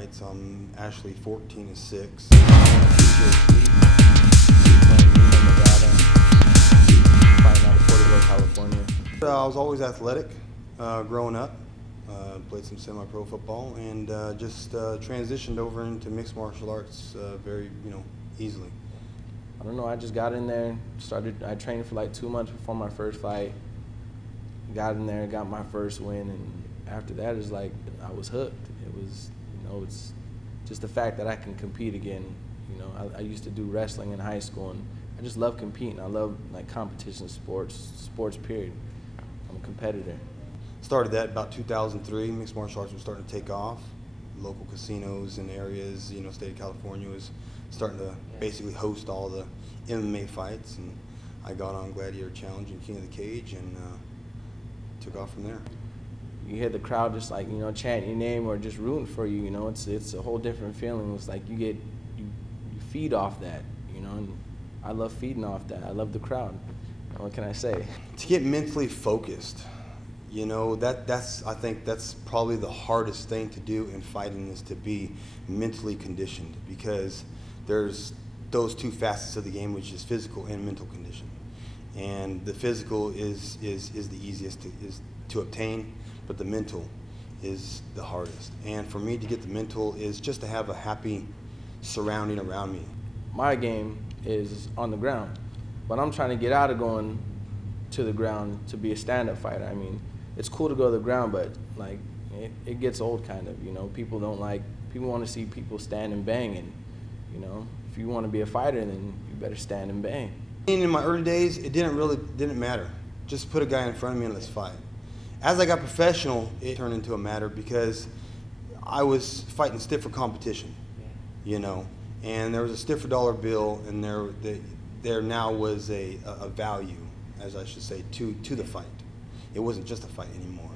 fights. I'm actually 14-6. Fighting out of Porterville, California. I was always athletic growing up. Played some semi-pro football and just transitioned over into mixed martial arts very, easily. I don't know, I just got in there, I trained for like 2 months before my first fight, got in there, got my first win, and after that it's like I was hooked. It was, it's just the fact that I can compete again. I used to do wrestling in high school, and I just love competing. I love like competition sports period. I'm a competitor. Started that about 2003. Mixed martial arts was starting to take off. Local casinos and areas, state of California was starting to basically host all the MMA fights, and I got on Gladiator Challenge and King of the Cage and took off from there. You hear the crowd just like, chanting your name or just rooting for you, it's a whole different feeling. It's like you feed off that, and I love feeding off that. I love the crowd. What can I say? To get mentally focused, I think that's probably the hardest thing to do in fighting, is to be mentally conditioned, because there's those two facets of the game, which is physical and mental condition. And the physical is the easiest to obtain, but the mental is the hardest. And for me to get the mental is just to have a happy surrounding around me. My game is on the ground, but I'm trying to get out of going to the ground to be a stand-up fighter. I mean, it's cool to go to the ground, but like it gets old kind of, people want to see people stand and bang, and if you want to be a fighter, then you better stand and bang. In my early days, it didn't matter. Just put a guy in front of me and let's fight. As I got professional, it turned into a matter, because I was fighting stiffer competition, and there was a stiffer dollar bill, and there now was a value, as I should say, to the fight. It wasn't just a fight anymore.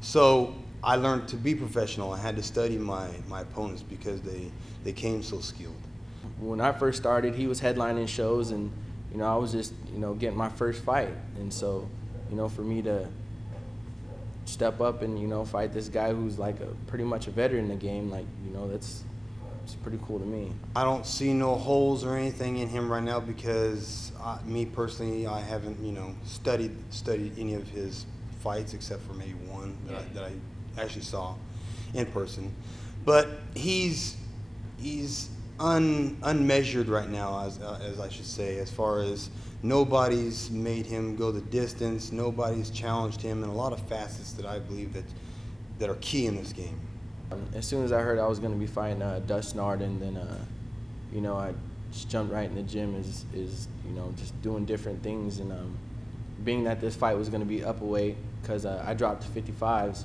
So I learned to be professional. I had to study my opponents, because they came so skilled. When I first started, he was headlining shows, and I was just getting my first fight, and so for me to step up and fight this guy who's like pretty much a veteran in the game, like it's pretty cool to me. I don't see no holes or anything in him right now, because me personally, I haven't studied any of his fights except for maybe one that I actually saw in person. But he's unmeasured right now, as I should say, as far as nobody's made him go the distance, nobody's challenged him in a lot of facets that I believe that are key in this game. As soon as I heard I was going to be fighting Dustin, Arden, then I just jumped right in the gym, is just doing different things, and being that this fight was going to be up a weight, because I dropped to 55s,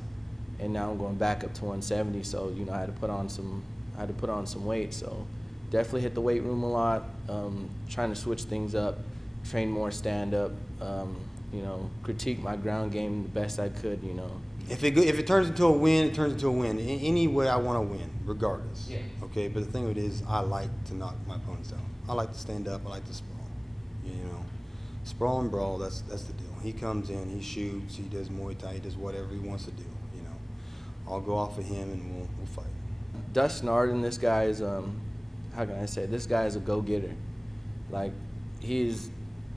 and now I'm going back up to 170. So I had to put on some weight. So definitely hit the weight room a lot, trying to switch things up, train more stand up, critique my ground game the best I could. If it turns into a win, it turns into a win. Any way I want to win, regardless. Yeah. Okay, but the thing of it is, I like to knock my opponents down. I like to stand up. I like to sprawl. Sprawl and brawl. That's the deal. He comes in, he shoots, he does Muay Thai, he does whatever he wants to do. I'll go off of him and we'll fight. Dustin Arden, this guy is how can I say? This guy is a go-getter. Like, he's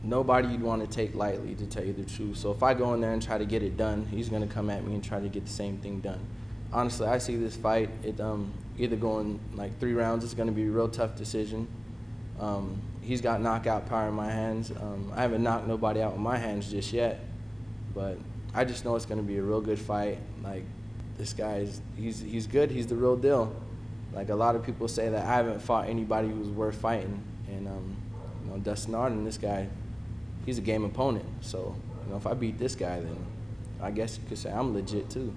nobody you'd want to take lightly, to tell you the truth. So if I go in there and try to get it done, he's going to come at me and try to get the same thing done. Honestly, I see this fight, either going like 3 rounds, it's going to be a real tough decision. He's got knockout power in my hands. I haven't knocked nobody out with my hands just yet, but I just know it's going to be a real good fight. Like, this guy he's good. He's the real deal. Like, a lot of people say that I haven't fought anybody who's worth fighting, and Dustin Arden, this guy, he's a game opponent. So if I beat this guy, then I guess you could say I'm legit too.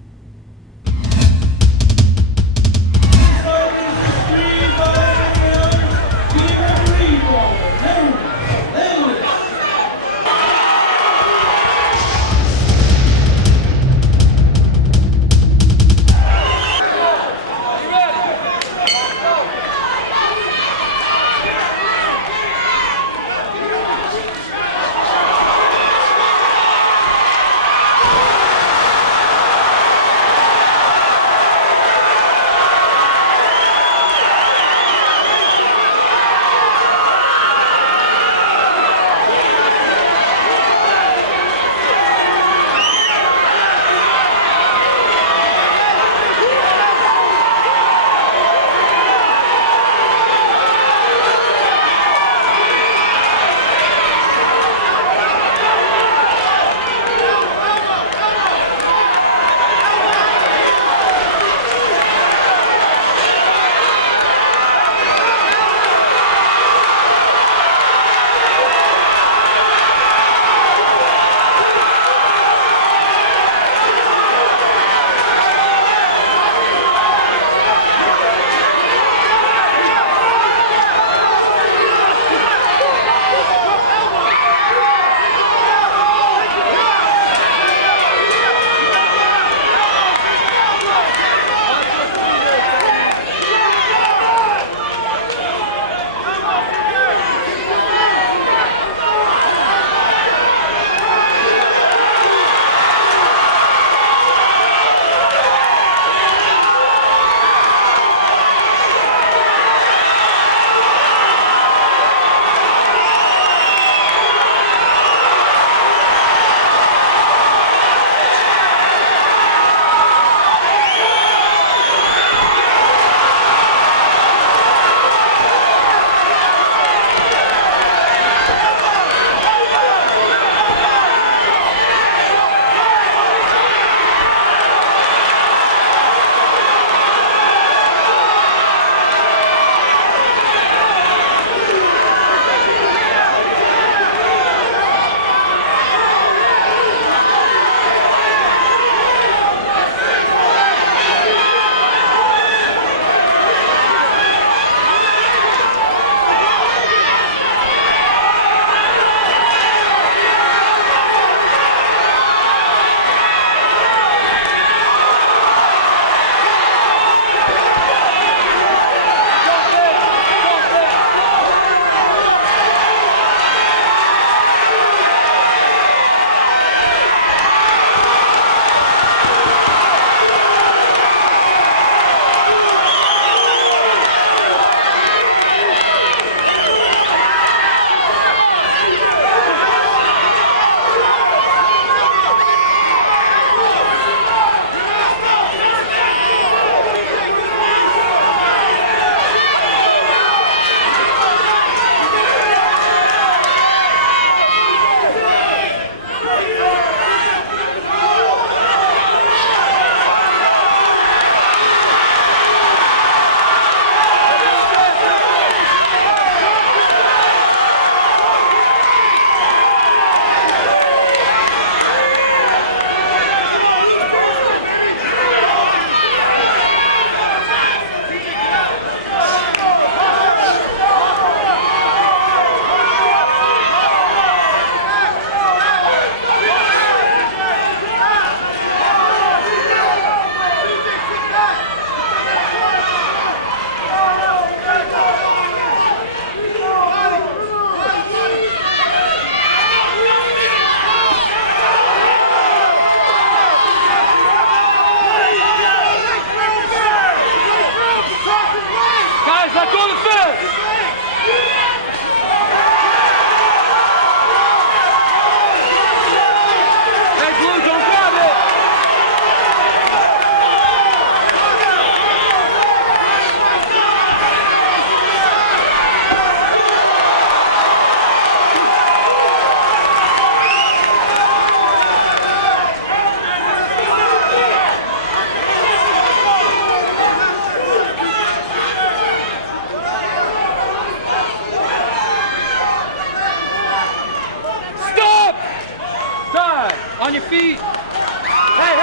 your feet. Hey,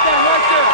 stand right there.